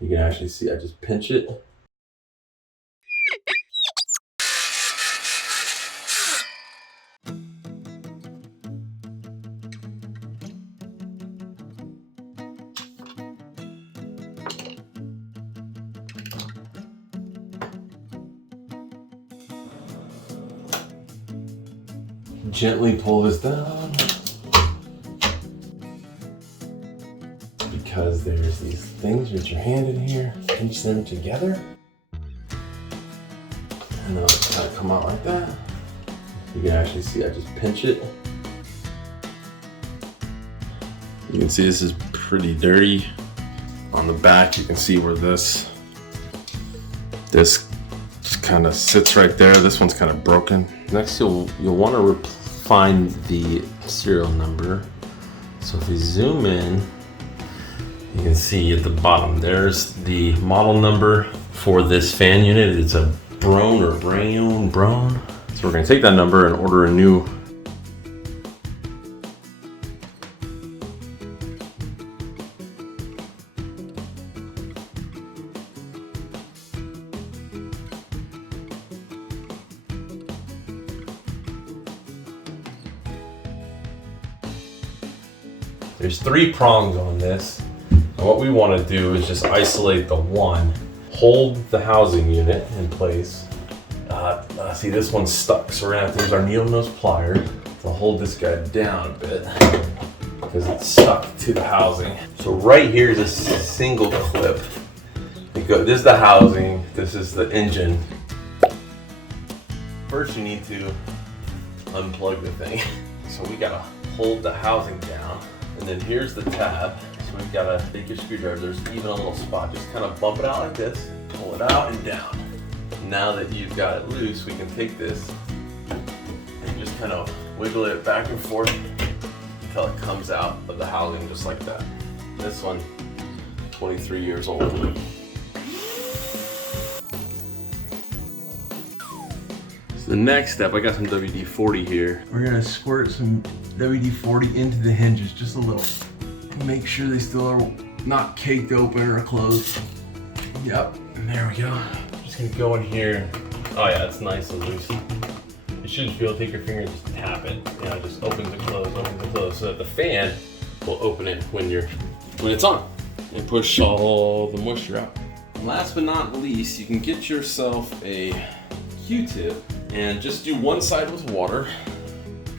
You can actually see I just pinch it. Gently pull this down because there's these things with your hand in here. Pinch them together and they'll kind of come out like that. You can actually see I just pinch it. You can see this is pretty dirty. On the back you can see where this just kind of sits right there. This one's kind of broken. Next you'll want to find the serial number. So if we zoom in, you can see at the bottom there's the model number for this fan unit. It's a Brown. So we're going to take that number and order a new There's 3 prongs on this. And what we want to do is just isolate the one, hold the housing unit in place. See, this one's stuck, so we're gonna have to use our needle nose pliers to hold this guy down a bit because it's stuck to the housing. So right here is a single clip. This is the housing, this is the engine. First you need to unplug the thing. So we gotta hold the housing down. And then here's the tab. So we've got to take your screwdriver. There's even a little spot. Just kind of bump it out like this. Pull it out and down. Now that you've got it loose, we can take this and just kind of wiggle it back and forth until it comes out of the housing just like that. This one, 23 years old. So the next step, I got some WD-40 here. We're gonna squirt some WD-40 into the hinges just a little. Make sure they still are not caked open or closed. Yep, and there we go. Just gonna go in here. Oh yeah, it's nice and loose. You should just be able to take your finger and just tap it. You know, just opens and closes, opens and closes, so that the fan will open it when it's on and push all the moisture out. Last but not least, you can get yourself a Q-tip and just do one side with water.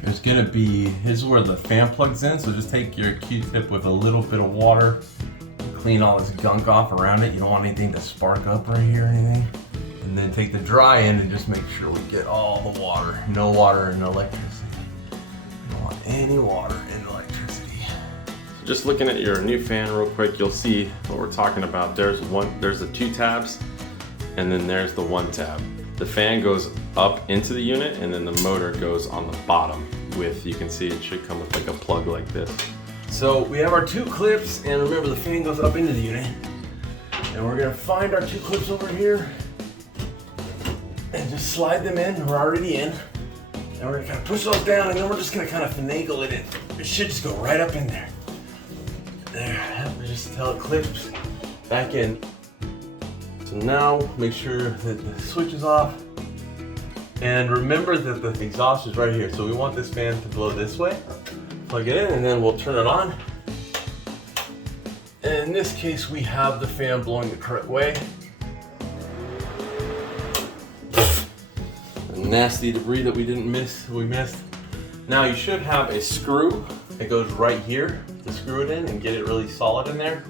There's gonna be, here's where the fan plugs in, so just take your Q-tip with a little bit of water, clean all this gunk off around it. You don't want anything to spark up right here or anything. And then take the dry end and just make sure we get all the water. No water and electricity. You don't want any water and electricity. So just looking at your new fan real quick, you'll see what we're talking about. There's the 2 tabs, and then there's the 1 tab. The fan goes up into the unit and then the motor goes on the bottom with, you can see it should come with like a plug like this. So we have our 2 clips, and remember the fan goes up into the unit. And we're gonna find our 2 clips over here and just slide them in. We're already in. And we're gonna kind of push those down, and then we're just gonna kind of finagle it in. It should just go right up in there. There, just until it clips back in. So now make sure that the switch is off, and remember that the exhaust is right here. So we want this fan to blow this way. Plug it in and then we'll turn it on. And in this case we have the fan blowing the correct way. The nasty debris that we missed. Now you should have a screw that goes right here to screw it in and get it really solid in there.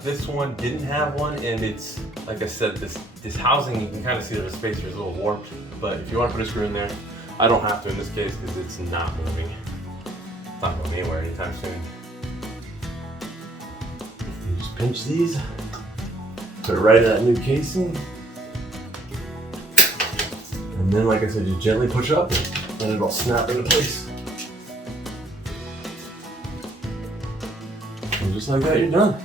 This one didn't have one, and it's, like I said, this housing, you can kind of see that the spacer is a little warped, but if you want to put a screw in there, I don't have to in this case because it's not moving. It's not going anywhere anytime soon. You just pinch these, put it right in that new casing, and then, like I said, just gently push up and it'll snap into place. And just like that, you're done.